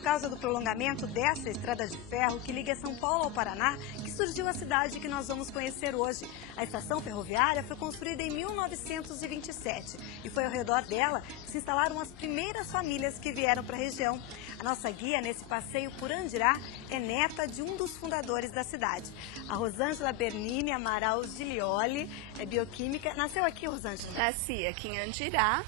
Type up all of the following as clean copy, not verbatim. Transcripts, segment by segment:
por causa do prolongamento dessa estrada de ferro que liga São Paulo ao Paraná que surgiu a cidade que nós vamos conhecer hoje. A estação ferroviária foi construída em 1927 e foi ao redor dela que se instalaram as primeiras famílias que vieram para a região. A nossa guia nesse passeio por Andirá é neta de um dos fundadores da cidade. A Rosângela Bernini Amaral Gilioli é bioquímica. Nasceu aqui, Rosângela? Nasci aqui em Andirá.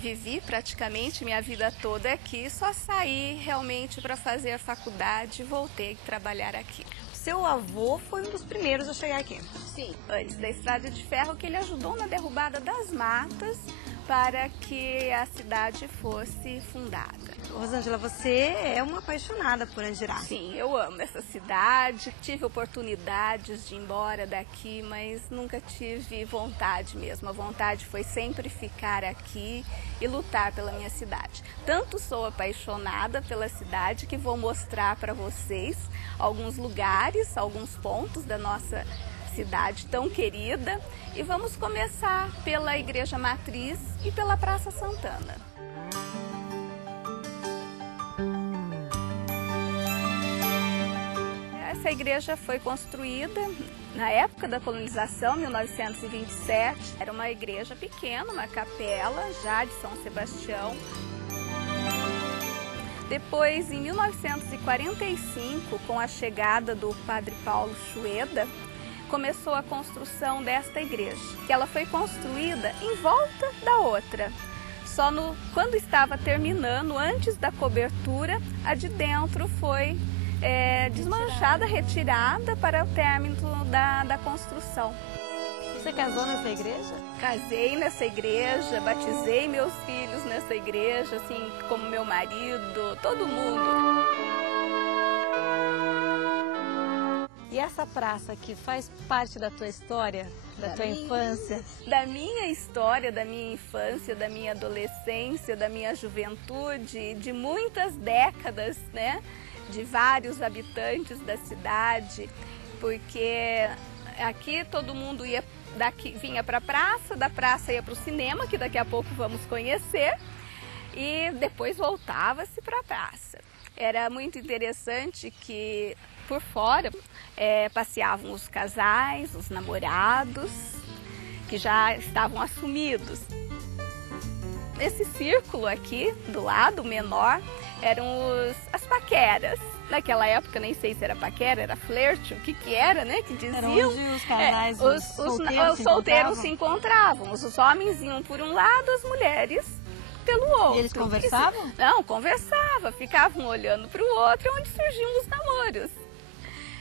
Vivi praticamente minha vida toda aqui, só saí realmente para fazer a faculdade e voltei a trabalhar aqui. Seu avô foi um dos primeiros a chegar aqui? Sim, antes da estrada de ferro, que ele ajudou na derrubada das matas para que a cidade fosse fundada. Rosângela, você é uma apaixonada por Andirá. Sim, eu amo essa cidade, tive oportunidades de ir embora daqui, mas nunca tive vontade mesmo. A vontade foi sempre ficar aqui e lutar pela minha cidade. Tanto sou apaixonada pela cidade que vou mostrar para vocês alguns lugares, alguns pontos da nossa cidade tão querida, e vamos começar pela Igreja Matriz e pela Praça Santana. Essa igreja foi construída na época da colonização, 1927. Era uma igreja pequena, uma capela já de São Sebastião. Depois, em 1945, com a chegada do padre Paulo Chueda, começou a construção desta igreja, que ela foi construída em volta da outra. Só quando estava terminando, antes da cobertura, a de dentro foi desmanchada, retirada para o término da construção. Você casou nessa igreja? Casei nessa igreja, batizei meus filhos nessa igreja, assim como meu marido, todo mundo. E essa praça aqui faz parte da tua história, da tua infância? Da minha história, da minha infância, da minha adolescência, da minha juventude, de muitas décadas, né? De vários habitantes da cidade, porque aqui todo mundo vinha para a praça, da praça ia para o cinema, que daqui a pouco vamos conhecer, e depois voltava-se para a praça. Era muito interessante que por fora passeavam os casais, os namorados, que já estavam assumidos. Esse círculo aqui, do lado menor, eram as paqueras. Naquela época, nem sei se era paquera, era flerte, o que era, né? Que diziam. Era onde os casais, os solteiros se encontravam. Os homens iam por um lado, as mulheres pelo outro. E eles conversavam? Não, conversavam, ficavam olhando para o outro, onde surgiam os namoros.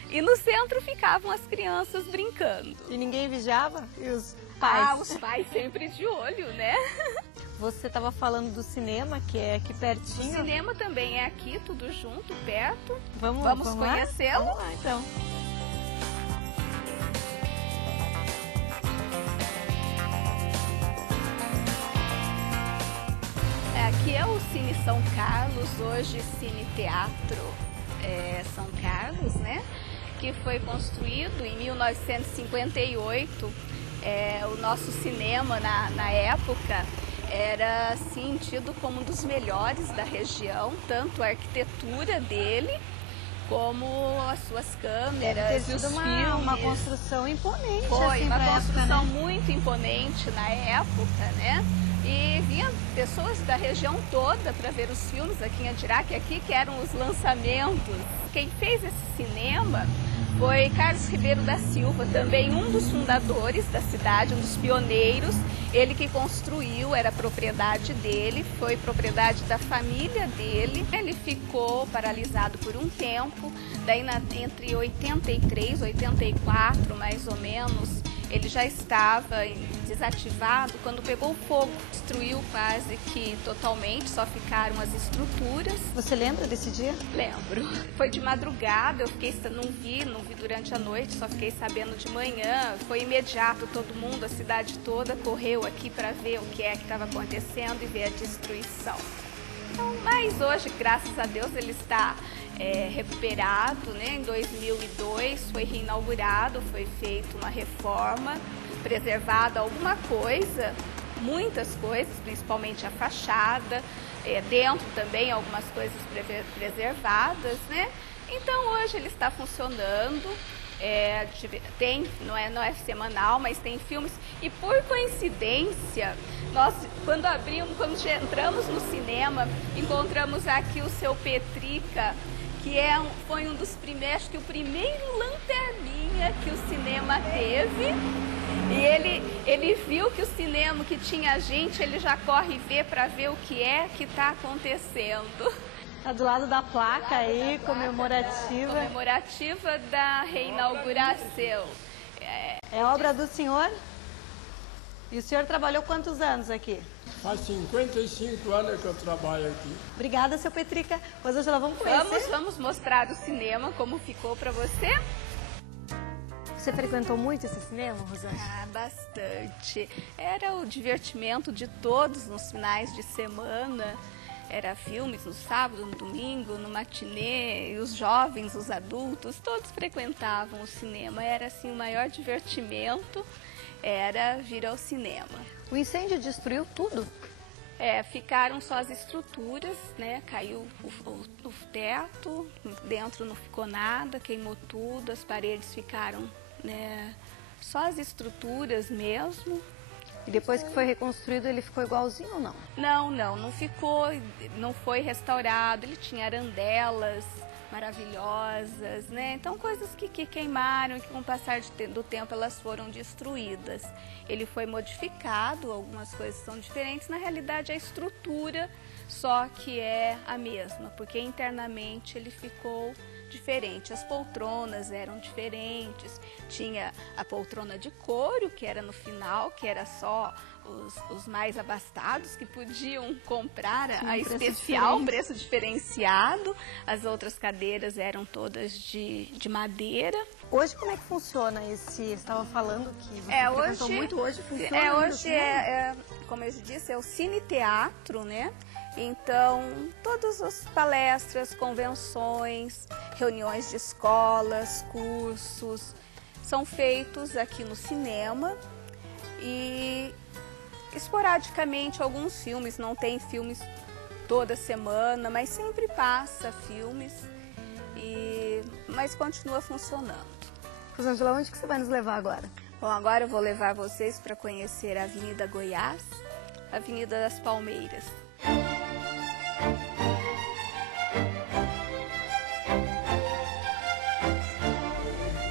E no centro ficavam as crianças brincando. E ninguém vigiava? E os pais? Ah, os pais sempre de olho, né? Você estava falando do cinema, que é aqui pertinho. O cinema também é aqui, tudo junto, perto. Vamos conhecê-lo? Vamos lá, então. Aqui é o Cine São Carlos, hoje Cine Teatro São Carlos, né? Que foi construído em 1958. O nosso cinema na época era assim, tido como um dos melhores da região, tanto a arquitetura dele como as suas câmeras e os filmes. Uma construção imponente. Foi assim, uma construção, época, né? muito imponente na época, né? E vinham pessoas da região toda para ver os filmes aqui em Andirá, que eram os lançamentos. Quem fez esse cinema foi Carlos Ribeiro da Silva, também um dos fundadores da cidade, um dos pioneiros. Ele que construiu, era propriedade dele, foi propriedade da família dele. Ele ficou paralisado por um tempo, daí entre 83 e 84, mais ou menos, ele já estava desativado quando pegou fogo. Destruiu quase que totalmente, só ficaram as estruturas. Você lembra desse dia? Lembro. Foi de madrugada, não vi durante a noite, só fiquei sabendo de manhã. Foi imediato, todo mundo, a cidade toda correu aqui para ver o que estava acontecendo e ver a destruição. Mas hoje, graças a Deus, ele está recuperado, né? Em 2002 foi reinaugurado, foi feita uma reforma, preservada alguma coisa muitas coisas, principalmente a fachada, dentro também algumas coisas preservadas, né? Então hoje ele está funcionando, não é semanal, mas tem filmes. E por coincidência, nós quando entramos no cinema, encontramos aqui o seu Petrica, que foi um dos primeiros, acho que o primeiro lanterninha que o cinema teve. E ele viu que o cinema, que tinha gente, ele já corre ver para ver o que está acontecendo. Está do lado da placa aí, comemorativa. Comemorativa da reinauguração. É obra do senhor? E o senhor trabalhou quantos anos aqui? Faz 55 anos que eu trabalho aqui. Obrigada, seu Petrica. Rosângela, vamos conhecer? Vamos mostrar o cinema, como ficou para você. Você frequentou muito esse cinema, Rosângela? Ah, bastante. Era o divertimento de todos nos finais de semana. Era filmes no sábado, no domingo, no matinê. E os jovens, os adultos, todos frequentavam o cinema. Era assim o maior divertimento, era vir ao cinema. O incêndio destruiu tudo? Ficaram só as estruturas, né? Caiu o teto, dentro não ficou nada, queimou tudo, as paredes ficaram, né? Só as estruturas mesmo. E depois que foi reconstruído, ele ficou igualzinho ou não? Não ficou, não foi restaurado, ele tinha arandelas maravilhosas, né? Então coisas que queimaram e que com o passar do tempo elas foram destruídas. Ele foi modificado, algumas coisas são diferentes, na realidade a estrutura só que é a mesma, porque internamente ele ficou diferente. As poltronas eram diferentes, tinha a poltrona de couro, que era no final, que era só os mais abastados que podiam comprar a especial, um preço diferenciado. As outras cadeiras eram todas de madeira. Hoje como é que funciona esse? Você estava falando que você frequentou muito, hoje funciona? Hoje como eu disse, é o cine-teatro, né? Então, todas as palestras, convenções, reuniões de escolas, cursos, são feitos aqui no cinema e esporadicamente alguns filmes, não tem filmes toda semana, mas sempre passa filmes, mas continua funcionando. Rosângela, onde que você vai nos levar agora? Bom, agora eu vou levar vocês para conhecer a Avenida Goiás, a Avenida das Palmeiras.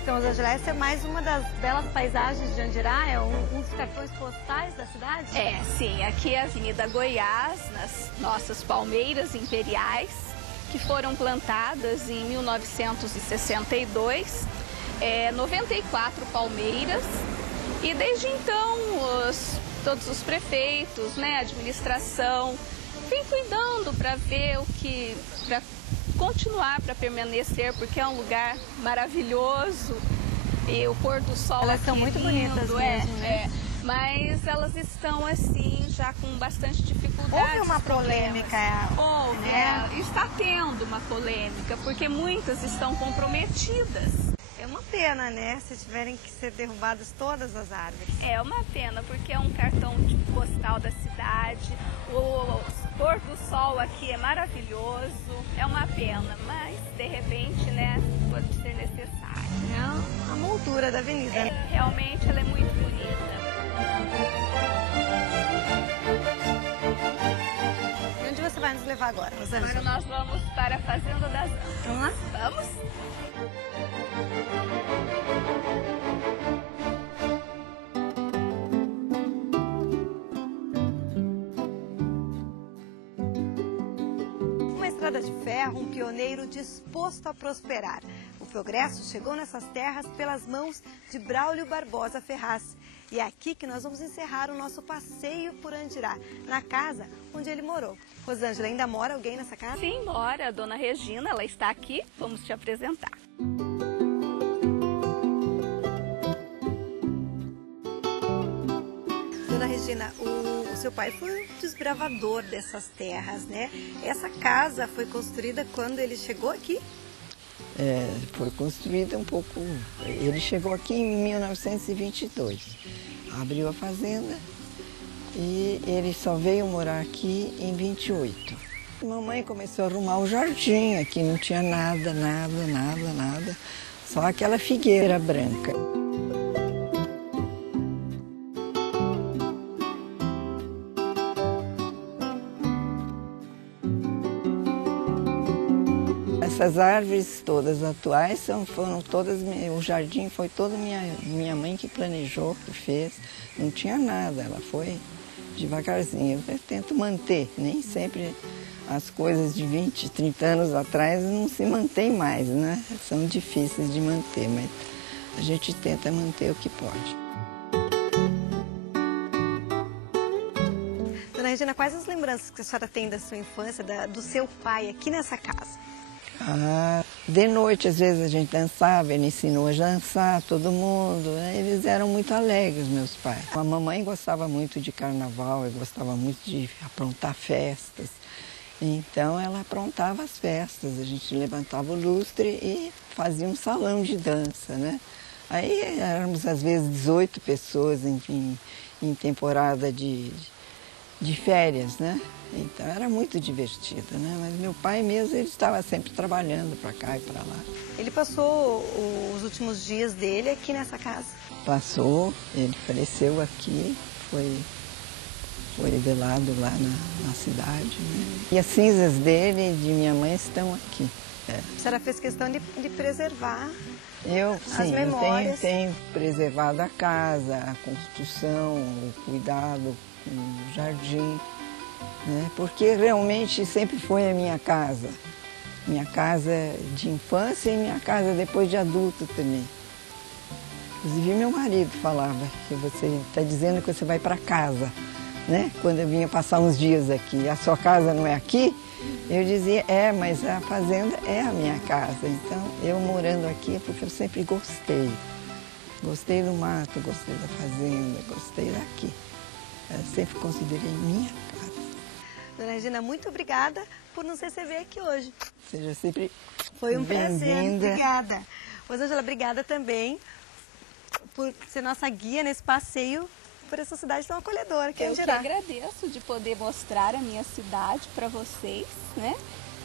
Então, Rosângela, essa é mais uma das belas paisagens de Andirá, é um dos cartões postais da cidade? Sim, aqui é a Avenida Goiás, nas nossas palmeiras imperiais, que foram plantadas em 1962, 94 palmeiras, e desde então todos os prefeitos, né, a administração, vem cuidando para ver para continuar, para permanecer, porque é um lugar maravilhoso e o pôr do sol elas são muito bonitas mesmo, né? Mas elas estão assim já com bastante dificuldade. Houve uma polêmica, né? Está tendo uma polêmica porque muitas estão comprometidas. É uma pena, né? Se tiverem que ser derrubadas todas as árvores. É uma pena, porque é um cartão postal da cidade. O pôr do sol aqui é maravilhoso. É uma pena, mas de repente, né, pode ser necessário. É a moldura da avenida. Realmente ela é muito bonita. E onde você vai nos levar agora, Rosângela? Agora nós vamos para a Fazenda das Antas. Vamos lá? Vamos? Uma estrada de ferro, um pioneiro disposto a prosperar. O progresso chegou nessas terras pelas mãos de Braulio Barbosa Ferraz. E é aqui que nós vamos encerrar o nosso passeio por Andirá, na casa onde ele morou. Rosângela, ainda mora alguém nessa casa? Sim, mora. A dona Regina, ela está aqui. Vamos te apresentar. Dona Regina, o seu pai foi um desbravador dessas terras, né? Essa casa foi construída quando ele chegou aqui? Foi construída um pouco... Ele chegou aqui em 1922. Abriu a fazenda, e ele só veio morar aqui em 28. Mamãe começou a arrumar o jardim, aqui não tinha nada, só aquela figueira branca. Essas árvores todas atuais foram todas, o jardim foi toda minha mãe que planejou, que fez. Não tinha nada, ela foi devagarzinho. Eu tento manter, nem sempre as coisas de 20, 30 anos atrás não se mantém mais, né? São difíceis de manter, mas a gente tenta manter o que pode. Dona Regina, quais as lembranças que a senhora tem da sua infância, do seu pai aqui nessa casa? De noite, às vezes, a gente dançava, ele ensinou a dançar, todo mundo. Né? Eles eram muito alegres, meus pais. A mamãe gostava muito de carnaval, eu gostava muito de aprontar festas. Então, ela aprontava as festas, a gente levantava o lustre e fazia um salão de dança, né? Aí éramos, às vezes, 18 pessoas em temporada de férias, né? Então era muito divertido, né? Mas meu pai mesmo, ele estava sempre trabalhando para cá e para lá. Ele passou os últimos dias dele aqui nessa casa? Passou, ele faleceu aqui, foi velado lá na cidade, né? E as cinzas dele e de minha mãe estão aqui. A senhora fez questão de preservar as memórias. Eu tenho preservado a casa, a construção, o cuidado com o jardim. Né? Porque realmente sempre foi a minha casa de infância e minha casa depois de adulto também. Inclusive meu marido falava que você está dizendo que você vai para casa, né? Quando eu vinha passar uns dias aqui, a sua casa não é aqui? Eu dizia, mas a fazenda é a minha casa, então eu morando aqui é porque eu sempre gostei. Gostei do mato, gostei da fazenda, gostei daqui. Eu sempre considerei minha casa. Dona Regina, muito obrigada por nos receber aqui hoje. Seja sempre Foi um prazer. Obrigada. Rosângela, obrigada também por ser nossa guia nesse passeio por essa cidade tão acolhedora. Eu que agradeço de poder mostrar a minha cidade para vocês, né?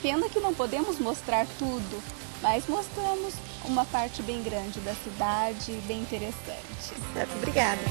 Pena que não podemos mostrar tudo, mas mostramos uma parte bem grande da cidade, bem interessante. Certo, obrigada.